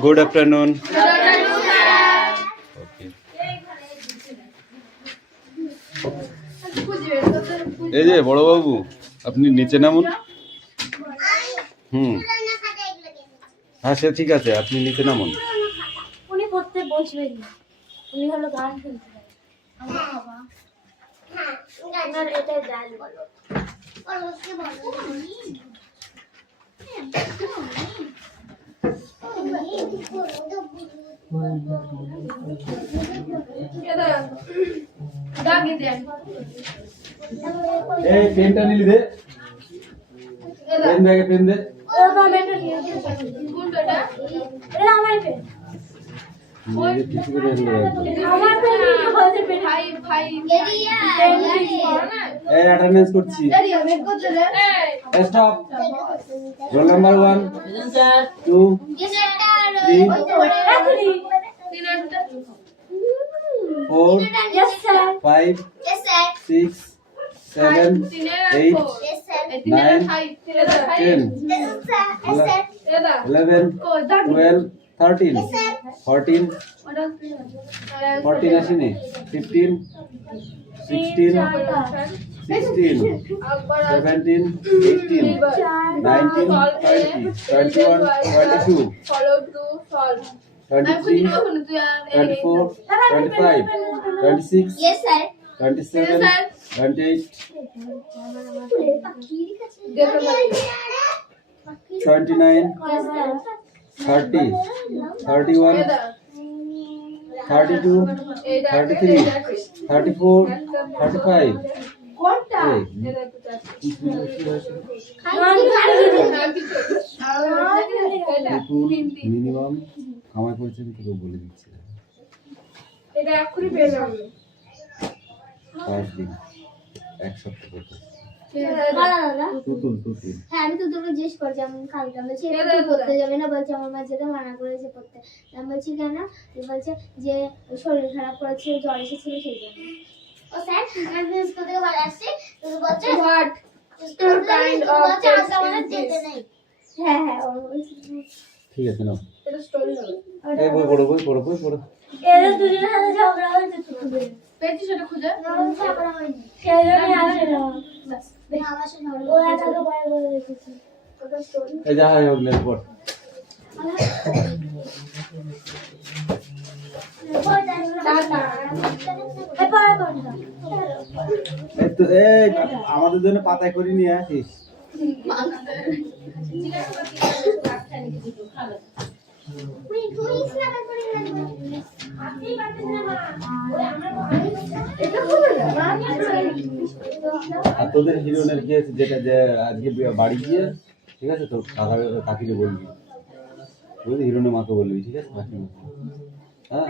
Good afternoon. Okay. এই যে বড় বাবু, আপনি নিচে নামুন। হ্যাঁ, সে ঠিক আছে, আপনি নিচে নামুন। উনি পড়তে বসবেন না, উনি হলো গান শুনতে চায়। আমার বাবা গানের এটাই গান বলো কি বলো দাগি দেন। এই পেনটা নিলি দে, পেন ব্যাগে পেন দে। ও টমেটো নিয়ে কোনটা? এটা আমার পেন। মেরে কিছু করে নিয়ে আমার পেন কি বলতে পেন? ভাই এরিয়া এই অ্যাটেন্ডেন্স করছি। এরিয়া মেক করতে দে। Stop. Roll number 1 2 3 4 Yes sir. 5 Yes sir. 6 7 8 Yes sir. 9 10 11 12 13 14 14 আসেনি 15 16 17 18 19 20 21 22 23 24 25 26 Yes sir. 27 28 29 30 31 32 33 34 35 কোনটা? মিনিমাম কামাই করেছেন কেউ বলে দিচ্ছে এটা এখনই পেলাম 5 দিন 1 সপ্তাহ করতে দাদা তুতুল হ্যাঁ আমি তো তোকে জিজ্ঞেস করছি আমি কালকে বলছি এটা পড়তে যাবে না বলছে আমার মা যেতে মানা করেছে পড়তে আমি বলছি কেন বলছে যে শরীর খারাপ করেছে জ্বর এসেছিল সেই জন্য ও স্যার আমি স্কুল থেকে বাড়ি আসছি তো বলছে হোয়াট কাইন্ড অফ যেতে নেই হ্যাঁ হ্যাঁ ও বলছে ঠিক আছে নাও এটা স্টোরি হবে এই বই পড়ো এর দুজনের সাথে ঝগড়া হয়েছে তুই পেয়েছিস সেটা খুঁজে না ঝগড়া হয়নি সেই জন্য আসে না বাস আমার সাথে ঝগড়া ও একাকে বড় বড় দেখেছি ওটা স্টোরি এই যা হয় ওগুলো পড় এই আমাদের জন্য পাতায় করে নিয়ে আসিস আর তোদের হিরোনের কি আছে যেটা যে আজকে বাড়ি গিয়ে ঠিক আছে তোর কাকিকে বলবি বুঝলি হিরোনের মাকে বলবি ঠিক আছে কাকিমা হ্যাঁ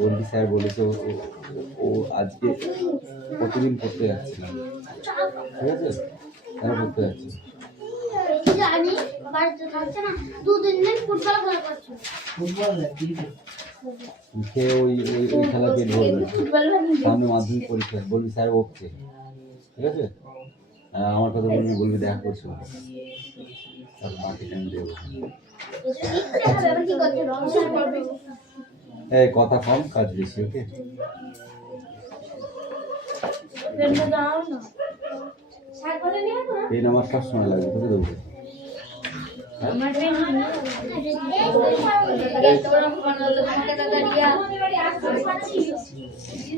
বলবি স্যার বলেছে ও আজকে প্রতিদিন পড়তে যাচ্ছে না ঠিক আছে কেন পড়তে যাচ্ছে জানি বাড়িতে থাকছে না দুদিন দিন ফুটবল খেলা করছে খেয়ে ওই খেলা পেট ভরবে সামনে মাধ্যমিক পরীক্ষা বলবি স্যার ওকে ঠিক আছে আমার কথা বলবি দেখা করছো তারপর বাকি টাইম দেবো এই কথা কম কাজ বেশি ওকে এই নামাজ সব সময় লাগবে তোকে দেবো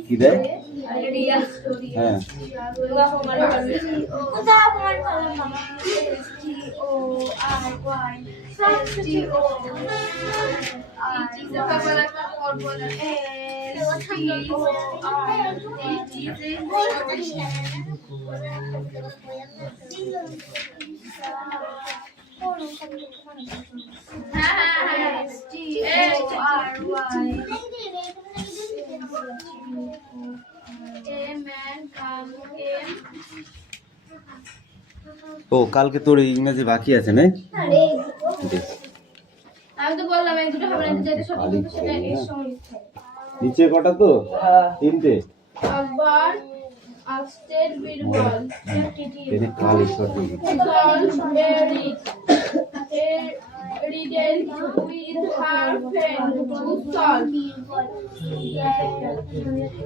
কি দেয় হ্যাঁ ও কালকে তোর ইংরেজি বাকি আছে না আমি তো বললাম এই দুটো হবে না যেটা সব সেটা এর সঙ্গে নিচে কটা তো তিনটে আবার আপস্টেট বীরবল এদিকে কাল ঈশ্বর দেবী ridden with her friend to solve.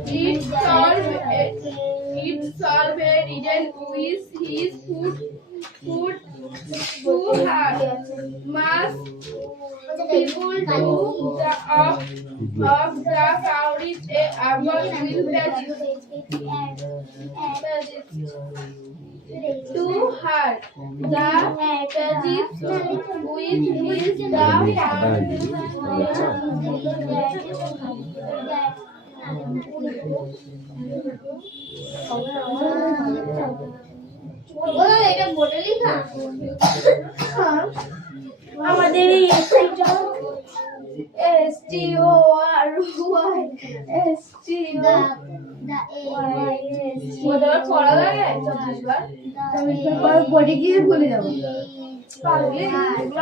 It solved a riddle with his foot to her. Must people of the cowries above will pages to her. The pages with his the এটা বোর্ডে লেখা আমাদের এই STORY ওদের পড়া লাগে 24 বার body গিয়ে ভুলে যাব পারলে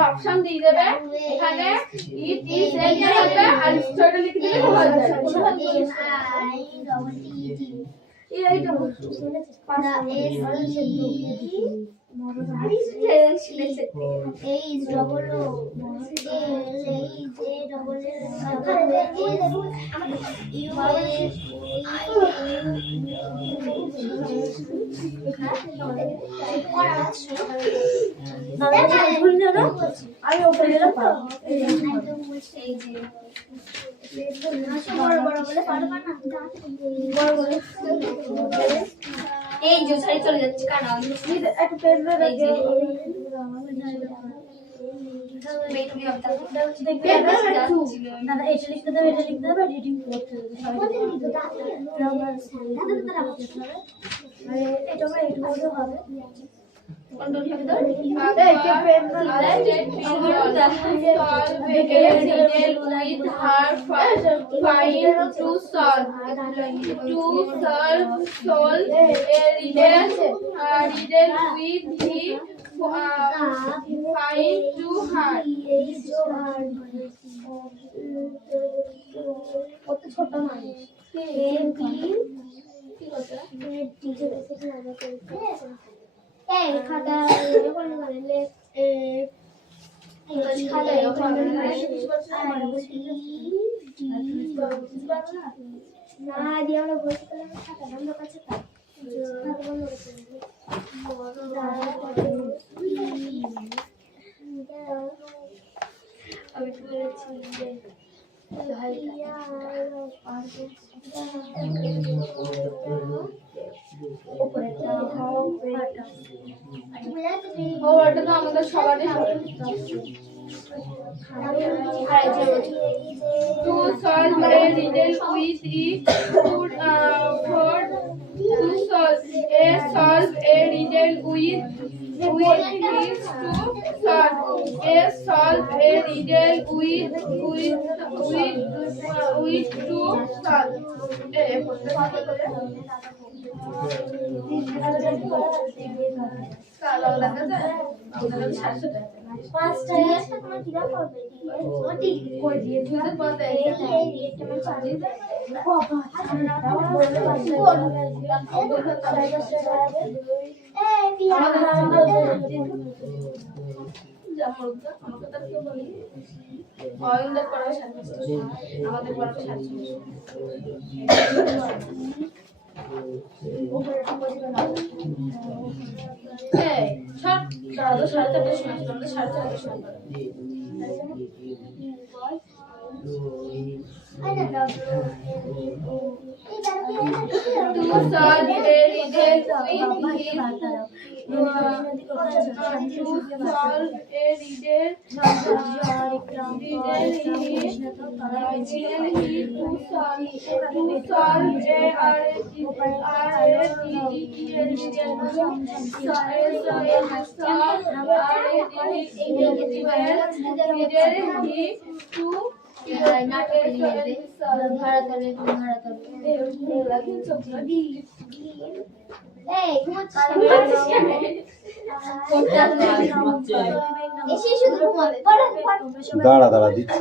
অপশন দিয়ে দেবে এখানে ইট ইজ লিখে দেবে আর স্টোরি লিখে দেবে হয়ে যাবে এই তো আমি ওপরে গেলাম এই যে সারি চলে যাচ্ছে কানা একটা পেন রেখে দাদা এটা লিখতে দেবে এটা লিখতে দেবে এডিটিং করতে হবে এটা হবে কন্ট্রোল শব্দ কত ছোট মানুষ এই খাতা এরকম করলে খাতা এরকম না দিয়ে আমরা বসে করলাম খাতা বন্ধ কাছে খাতা বন্ধ করতে আমি বলেছি যে ওটা তো আমাদের সবারই to solve a riddle with it to solve a riddle with is to solve a riddle with to solve পাঁচটা একটা তোমার কিরা করবে ওটি কই দিয়ে তুই তো বলতে এই একটা মানে চালি বাবা এই পিয়া আমাকে তার কি বলি অয়নদের পড়াবে 7 আমাদের পড়াবে 7 এই সব দাদা 4:30 সময় আমরা 4:30 সময় to solve a riddle দাঁড়া দাঁড়া দিচ্ছি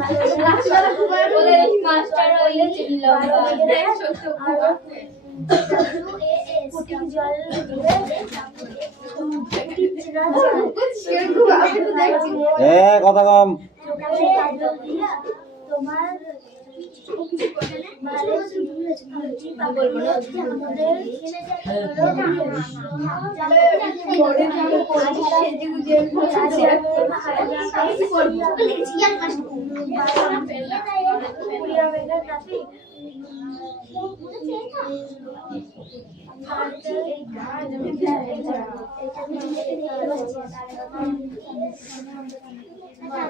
কথা কম তোমার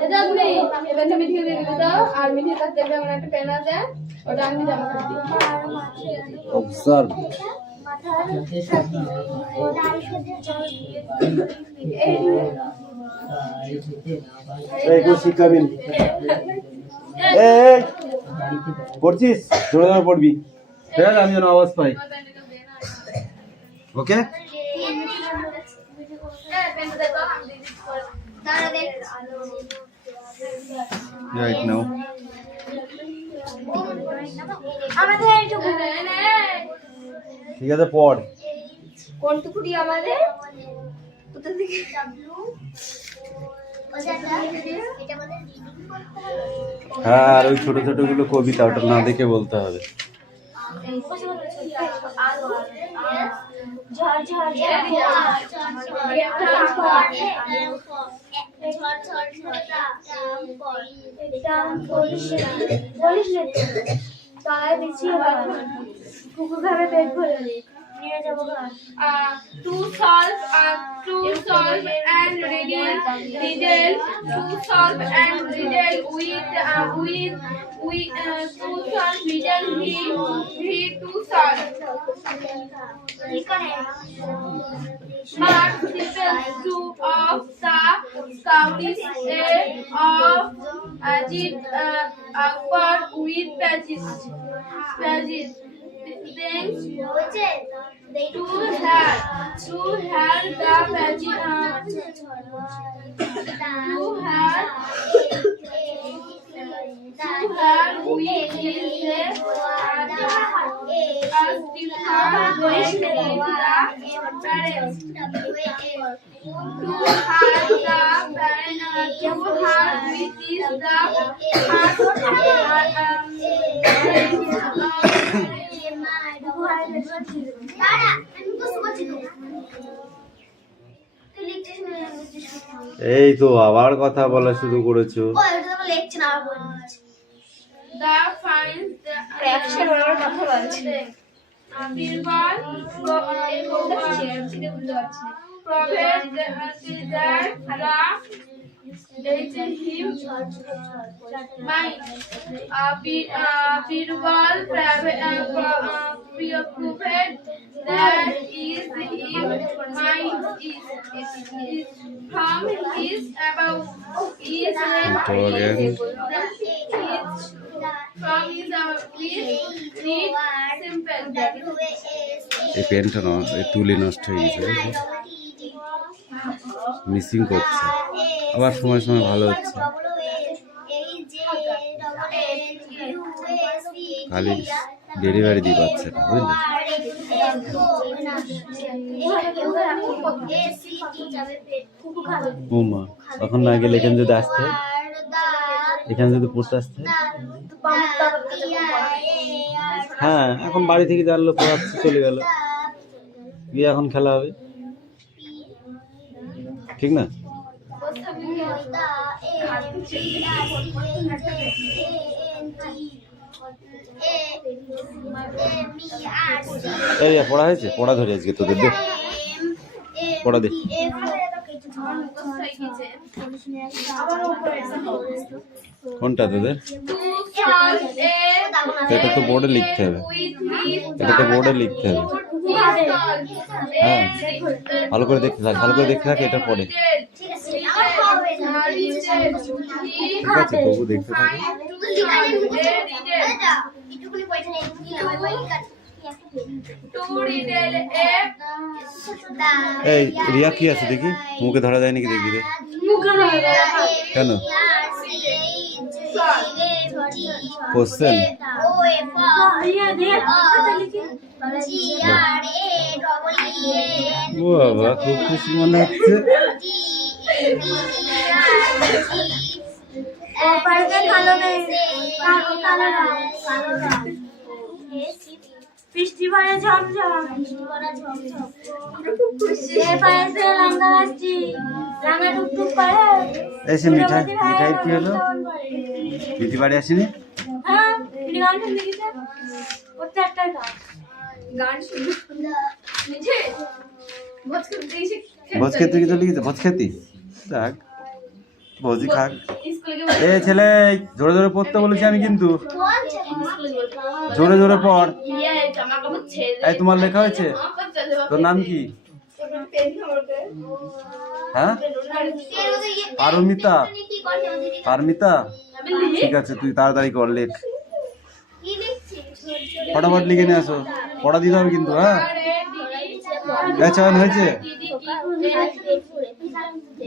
এটা তুমি এবার মিঠিয়ে দিয়ে দিবে তো আর মিঠিয়ে কাছে দেখবে আমার একটা পেন আছে ওটা আমি জমা করে দিই অবজার্ভ এই কো শিখাবেন এই পড়ছিস জোরে জোরে পড়বি ঠিক আছে আমি যেন আওয়াজ পাই ওকে রাইট নাও ঠিক আছে পড় কোনটুকুটি আমাদের কোথা থেকে হ্যাঁ আর ওই ছোট ছোট গুলো কবিতা ওটা না দেখে বলতে হবে কুকুর ঘরে পেট ভরে নিয়ে যাবো to solve and riddle to solve and riddle with to solve riddle he to solve mark simple soup of the Scouties of Ajit Akbar with pages things to have the pages with is as different when the parents to have the parents to have with is the এই তো আবার কথা বলা শুরু করেছো the finds the Birbal prophet that him mind Birbal prophet that is him mind is from is about is from is read simple এই পেনটা না এই তুলে নষ্ট হয়ে গেছে মিসিং করছে আবার সময় সময় ভালো হচ্ছে খালি ডেলিভারি দিয়ে পাচ্ছে না বুঝলি ও মা তখন না গেলে এখানে যদি আসতে এখানে যদি পড়তে আসতে হ্যাঁ এখন বাড়ি থেকে জানলো পড়াচ্ছে চলে গেল গিয়ে এখন খেলা হবে ঠিক না এই পড়া হয়েছে পড়া ধরে আজকে তোদের দে পড়া দে কোনটা তোদের এটা তো বোর্ডে লিখতে হবে এটা তো বোর্ডে লিখতে হবে হ্যাঁ ভালো করে দেখতে থাক ভালো করে দেখতে থাক এটা পড়ে ঠিক আছে তবু দেখতে থাকি এই রিয়া কি আছে দেখি মুখে ধরা যায় নাকি দেখি রে কেন কোশ্চেন ও বাবা খুব খুশি মনে হচ্ছে পাইতে কালো নেই, কালো রং, কালো রং। বৃষ্টি পড়ে ঝমঝম, বৃষ্টি পড়ে ঝমঝম। এ পাইতে লাঙ্গা আসছি, লাঙ্গা টুকটুক করে। এসে মিঠাই কি হলো? মিঠি বাড়ি আসেনি? হ্যাঁ, গান শুনতে গেছে। ওটা একটা গান শুনতে নিজে ভোজ খেতে কি চলে গেছে? ভোজ খেতে যাক, ভোজি খাক। এ ছেলে, জোরে জোরে পড়তে বলেছি আমি কিন্তু, জোরে জোরে পড়। এই তোমার লেখা হয়েছে? তোর নাম কি? হ্যাঁ, পারমিতা। পারমিতা, ঠিক আছে, তুই তাড়াতাড়ি কর, লেখ, ফটাফট লিখে নিয়ে আসো, পড়া দিতে হবে কিন্তু। হ্যাঁ, চয়ন হয়েছে?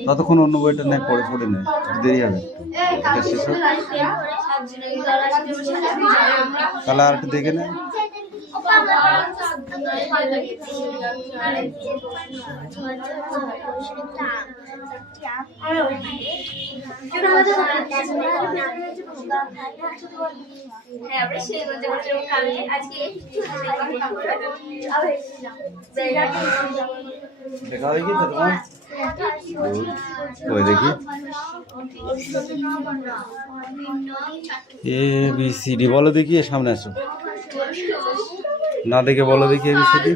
ততক্ষণ অন্য বইটা নেই, পড়ে নেয়, দেরি হবে। এটা শেষ হোক, তাহলে আর একটু দেখে নে। দেখা হয়ে গেছে তোমার? ওই দেখি, এ বি সি ডি বলো দেখি, সামনে আসো, না দেখে বলো দেখি A B C D.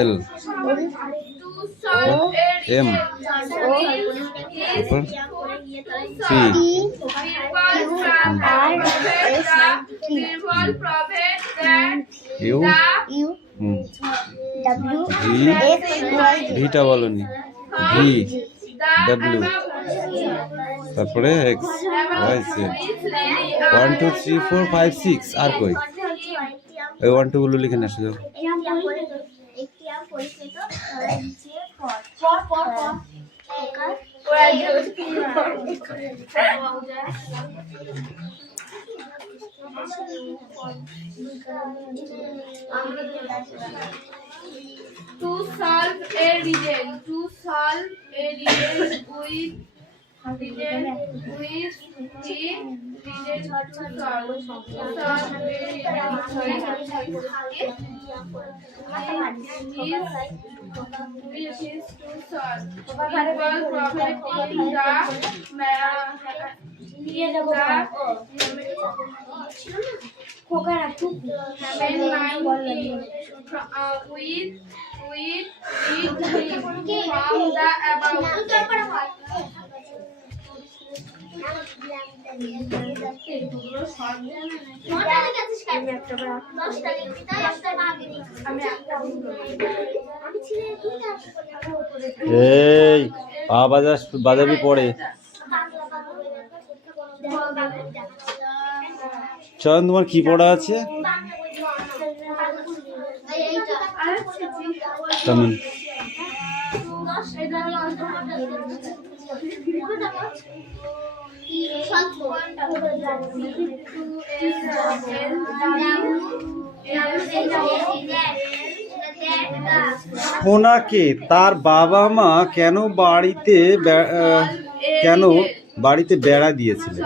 L M C U ভিটা বলনি, ভি ডাব্লিউ, তারপরে এক্স ওয়াই জেড, 1 2 3 4 5 6। আর কই ওই 1 2 গুলো লিখে আসো। To solve a riddle, to solve a riddle with riddle with the riddle to solve a which is to solve equal property with from the above. এই পা বাজাবি পড়ে। চয়ন, তোমার কি পড়া আছে? তামিল। সোনাকে তার বাবা মা কেন বাড়িতে বেড়া দিয়েছিলেন?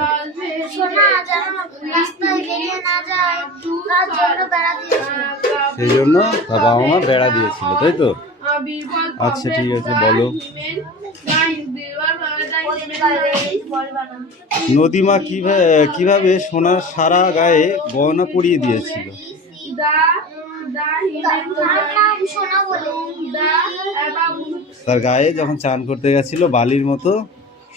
সেই জন্য তার বাবা মা বেড়া দিয়েছিল, তাই তো? আচ্ছা, ঠিক আছে, বলো। নদীমা কিভাবে সোনার সারা গায়ে গহনা পরিয়ে দিয়েছিল? তার গায়ে যখন চান করতে গেছিল, বালির মতো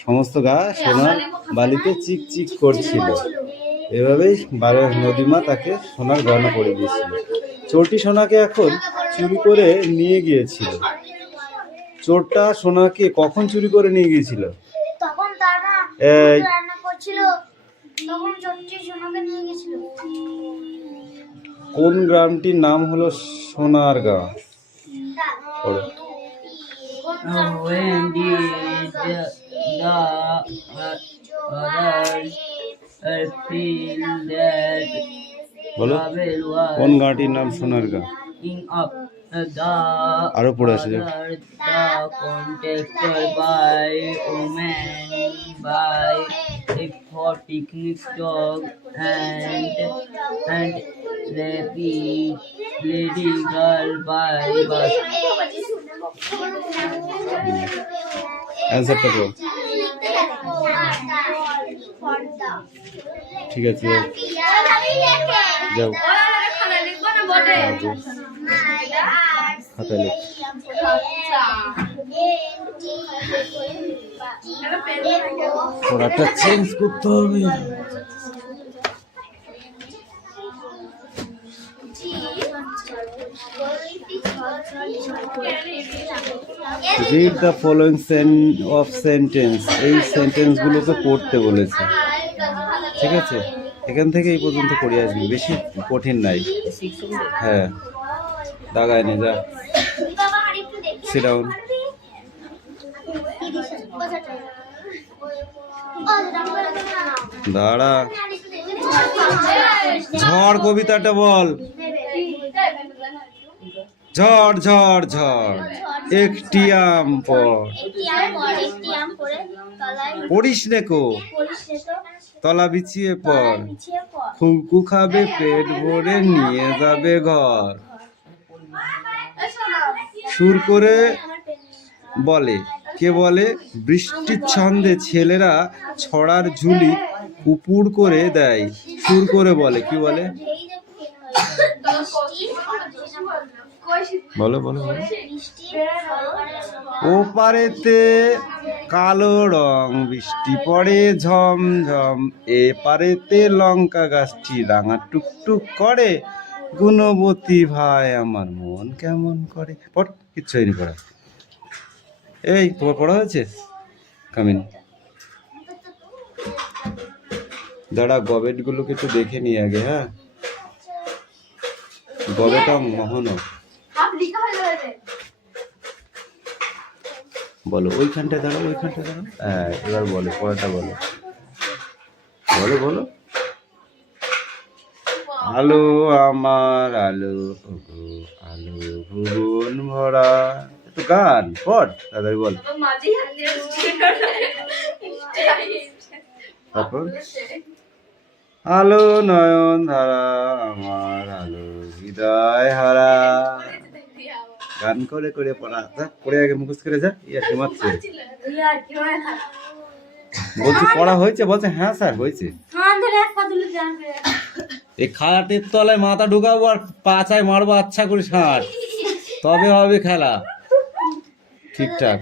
সমস্ত গা সোনার বালিতে চিকচিক করছিল। এভাবেই নদীমা তাকে সোনার গহনা পরিয়ে দিয়েছিল। চোরটি সোনাকে এখন চুরি করে নিয়ে গিয়েছিল। চোরটা সোনাকে কখন চুরি করে নিয়ে গিয়েছিল? তখন তার মা রান্না করছিল, তখন চোরটি সোনাকে নিয়ে গিয়েছিল। কোন গ্রামটির নাম হলো Sonargaon? When did the others feel that বলো, Babel was কোন গাঁটির নাম সোনারগাঁ? king of আরো পড়ে আছে যে। the contested by women by a picnic dog and rapid lady girl by bus. অ্যানসারটা বল। ঠিক আছে যাও খানা লিখবো না বটে খাতায় লিখ। পড়াটা চেঞ্জ করতে হবে। Read the following of sentence. এই সেন্টেন্স গুলোকে পড়তে বলেছে, ঠিক আছে? এখান থেকে এই পর্যন্ত পড়ে আসবি, বেশি কঠিন নাই। হ্যাঁ দাগায় নে, যা সিট ডাউন। দাঁড়া, ঝড় কবিতাটা বল। ঝড় ঝড় ঝড় একটি আম পড়, পড়িস নে কো, তলা বিছিয়ে পড়, খুকু খাবে পেট ভরে নিয়ে যাবে ঘর। সুর করে বলে, কে বলে? বৃষ্টির ছন্দে ছেলেরা ছড়ার ঝুলি উপুড় করে দেয়। সুর করে বলে, কি বলে? বলো বলো বলো। ও পারেতে কালো রং বৃষ্টি পড়ে ঝমঝম, এ পারেতে লঙ্কা গাছটি রাঙা টুকটুক করে, গুণবতী ভাই আমার মন কেমন করে। পড়, কিচ্ছু হয়নি পড়া। এই তোমার পড়া হয়েছে? কামিন। দাঁড়া, গবেট গুলোকে একটু দেখে নিয়ে আগে। হ্যাঁ, গবেটা মহন। বলো, ওইখানটা দাঁড়াও, ওইখানটা দাঁড়াও। হ্যাঁ, এবার বলো, পড়াটা বলো, বলো বলো। আলো আমার আলো, আলো ভুবন ভরা। একটু গান পড়, তাড়াতাড়ি বল। তারপর আলো নয়ন ধারা আমার, আলো হৃদয় হারা। গান করে করে পড়া, পড়ে আগে মুখস্থ করে যা। ইয়ার মারছে, বলছি পড়া হয়েছে? বলছে হ্যাঁ স্যার হয়েছে। এই খাটের তলায় মাথা ঢুকাবো আর পাছায় মারবো আচ্ছা করে ষাট, তবে হবে খেলা ঠিকঠাক।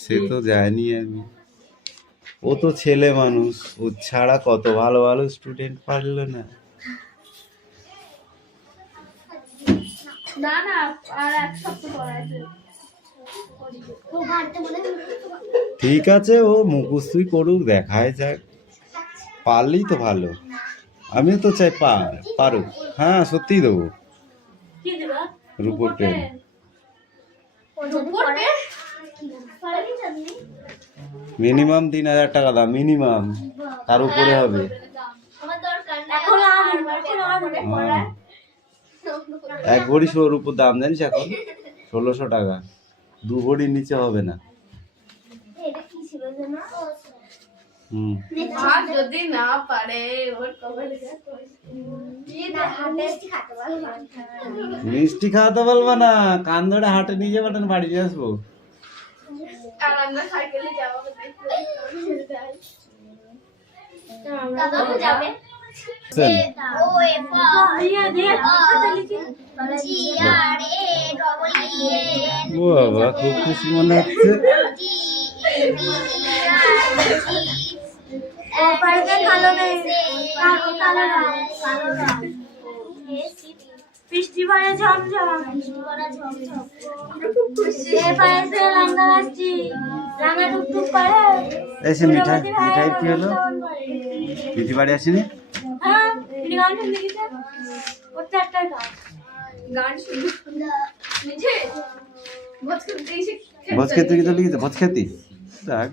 সে তো জানি আমি, ও তো ছেলে মানুষ, ও ছাড়া কত ভালো ভালো স্টুডেন্ট পারলো না। ঠিক আছে, ও মুখস্থই করুক, দেখায় যাক, পারলেই তো ভালো। আমিও তো চাই পারুক। হ্যাঁ সত্যিই দেবো রুপোর পেন। মিনিমাম 3000 টাকা দাম, মিনিমাম, তার উপরে হবে। এক ভরি সোর উপর দাম জানিস এখন 1600 টাকা, 2 ভরির নিচে হবে না। যদি না পারে মিষ্টি খাওয়াতে বলবো না, কান ধরে হাটে নিয়ে যাবো, বাড়ি নিয়ে আসবো। আর আমরা সাইকেলে যাবো, যাবে। বাবা খুব খুশি মনে হচ্ছে। বৃষ্টি পড়ে ঝমঝম, লঙ্কা গাছটি রাঙা টুকটুক করে। এসে মিঠাই কি হলো? মিঠি বাড়ি আসেনি? ভোজ খেতে কি চলে গেছে? ভোজ খেতে থাক,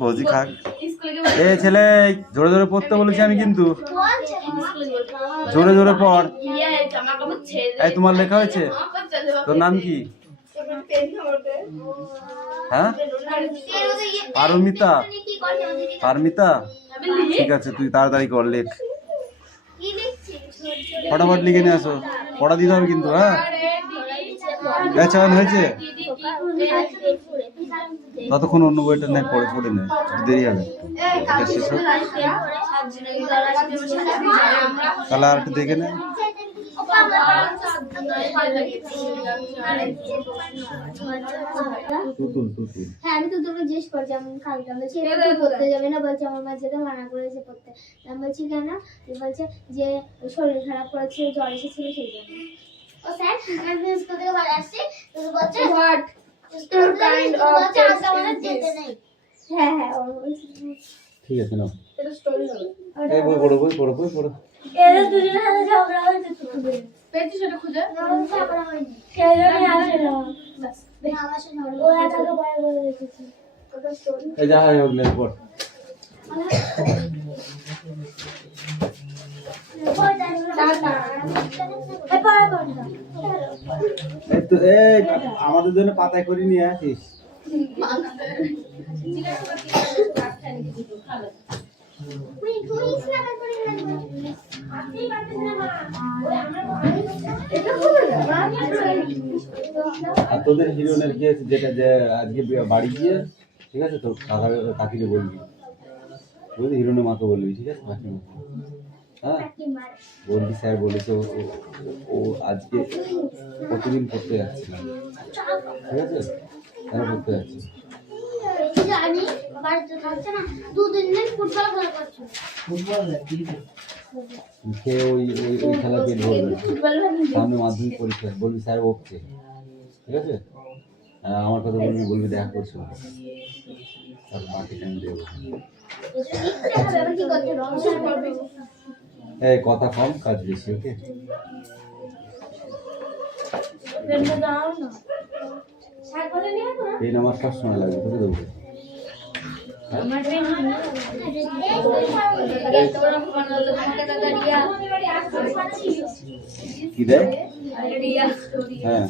ভোজি খাক। স্কুলে এ ছেলে, জোরে জোরে পড়তে বলেছি আমি কিন্তু। জোরে জোরে পড়। এই তোমার লেখা হয়েছে? তোর নাম কি? হ্যাঁ, পারমিতা। পারমিতা, ঠিক আছে, তুই তাড়াতাড়ি কর, লেখ, ফটাফট লিখে নিয়ে আসো, পড়া দিতে হবে কিন্তু। হ্যাঁ, চয়ন হয়েছে? ততক্ষণ অন্য বইটা নেই, পড়ে পড়ে নেই, দেরি হবে। এটা শেষ হোক, তাহলে আর একটু দেখে নে। হ্যাঁ, আমি তো তোকে জিজ্ঞেস করছি, আমি কালকে বলছি পড়তে যাবে না, বলছে আমার মা যেতে মানা করেছে পড়তে। আমি বলছি কেন? বলছে যে শরীর খারাপ করেছে, জ্বর এসেছিল সেই জন্য। ও স্যার, আমি স্কুল থেকে বাড়ি আসছি, তুমি বলছো What kind of test is this? হ্যাঁ হ্যাঁ, ও বলছে ঠিক আছে, নাও। এটা স্টোরি হবে। এই বই পড়ো, বই পড়ো, বই পড়ো। এরা দুজনের সাথে ঝগড়া হয়েছে তো খুঁজে। পেয়েছি সেটা খুঁজে। ঝগড়া হয়নি। কেন আমি বাস আমার সাথে ঝগড়া। ও একাকে বাইরে বলে রেখেছে। ওটা স্টোরি। এই যা হয় হোক, লেখ, পড়। এই তো, এই আমাদের জন্য পাতায় করে নিয়ে আসিস। আর তোদের হিরোনের কি আছে, যেটা যে আজকে বাড়ি গিয়ে, ঠিক আছে, তোর কাকিকে বলবি, বুঝলি, হিরোনের মাকে বলবি, ঠিক আছে, কাকিমা। হ্যাঁ, বলবি স্যার বলেছে ও আজকে প্রতিদিন পড়তে যাচ্ছিলাম, ঠিক আছে, কেন পড়তে যাচ্ছি? জানি বাড়িতে থাকছে না, দুদিন দিন ফুটবল খেলা করছে। খেয়ে ওই ওই ওই খেলা পেট ভরবে, সামনে মাধ্যমিক পরীক্ষা, বলবি স্যার বকছে, ঠিক আছে, আমার কথা বলবি, বলবি দেখা করছো, তার মাকে কেন দেবো। কি করতে রংশন করবে? এই কথা কম, কাজ বেশি, ওকে? পেনটা দাও না। শাক ভাজা নিয়ে আসো না। পেন আমার সবসময় লাগবে, তোকে দেবো। আমার পেন কি দেয়? হ্যাঁ,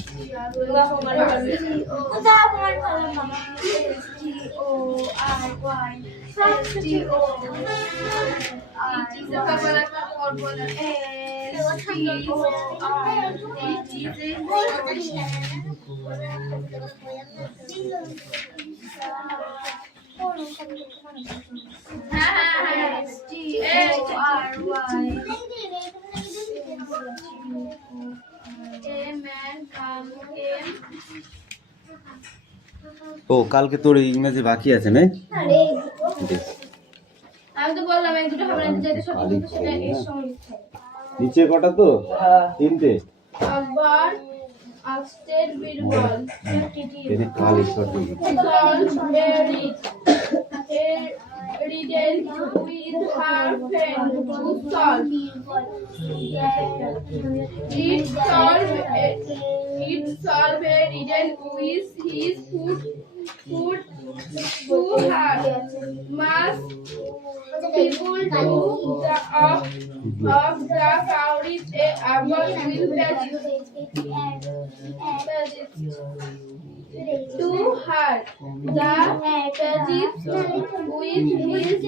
ও কালকে তোর ইংরেজি বাকি আছে না? বেশ। আমি তো বললাম এই দুটো হবে না, যেটা সব কালি সেটা খাই এর না। সঙ্গে লিখতে হবে। নিচে কটা তো? তিনটে। আকবর, আকস্টেড, বীরবল, পেনে কালি শর্ট দিবি। Riddle with her friend to solve. It solve a riddle with his foot to her. Must people do the of the cowries a above will pages. To her, the pages with his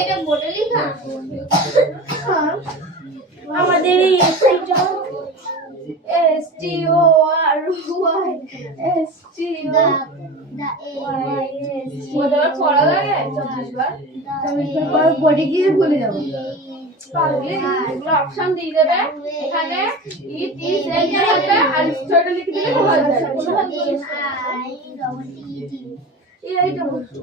এটা বোর্ডে লেখা আমাদের এই সাইডটা STORY ওদের পড়া লাগে 24 বার body গিয়ে ভুলে যাবো পারলে এগুলো অপশন দিয়ে দেবে এখানে ইট ইজ লেখা থাকবে আর স্টোরি লিখে দিলে হয়ে যাবে এইটা বলছো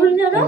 ভুল জানো